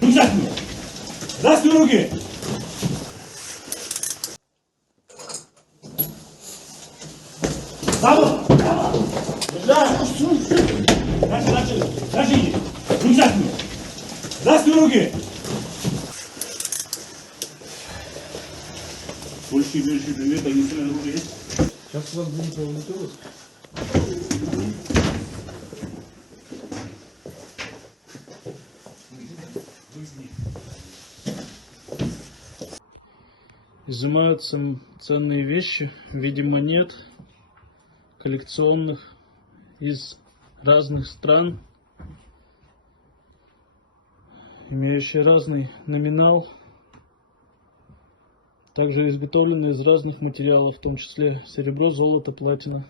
Рюкзак мне! Здравствуй, руки! Забыл! Дальше иди! Рюкзак мне! Здравствуй, руки! Большие предметы, они все оружие есть? Сейчас у вас будет проводить. Изымаются ценные вещи в виде монет коллекционных из разных стран, имеющие разный номинал, также изготовлены из разных материалов, в том числе серебро, золото, платина.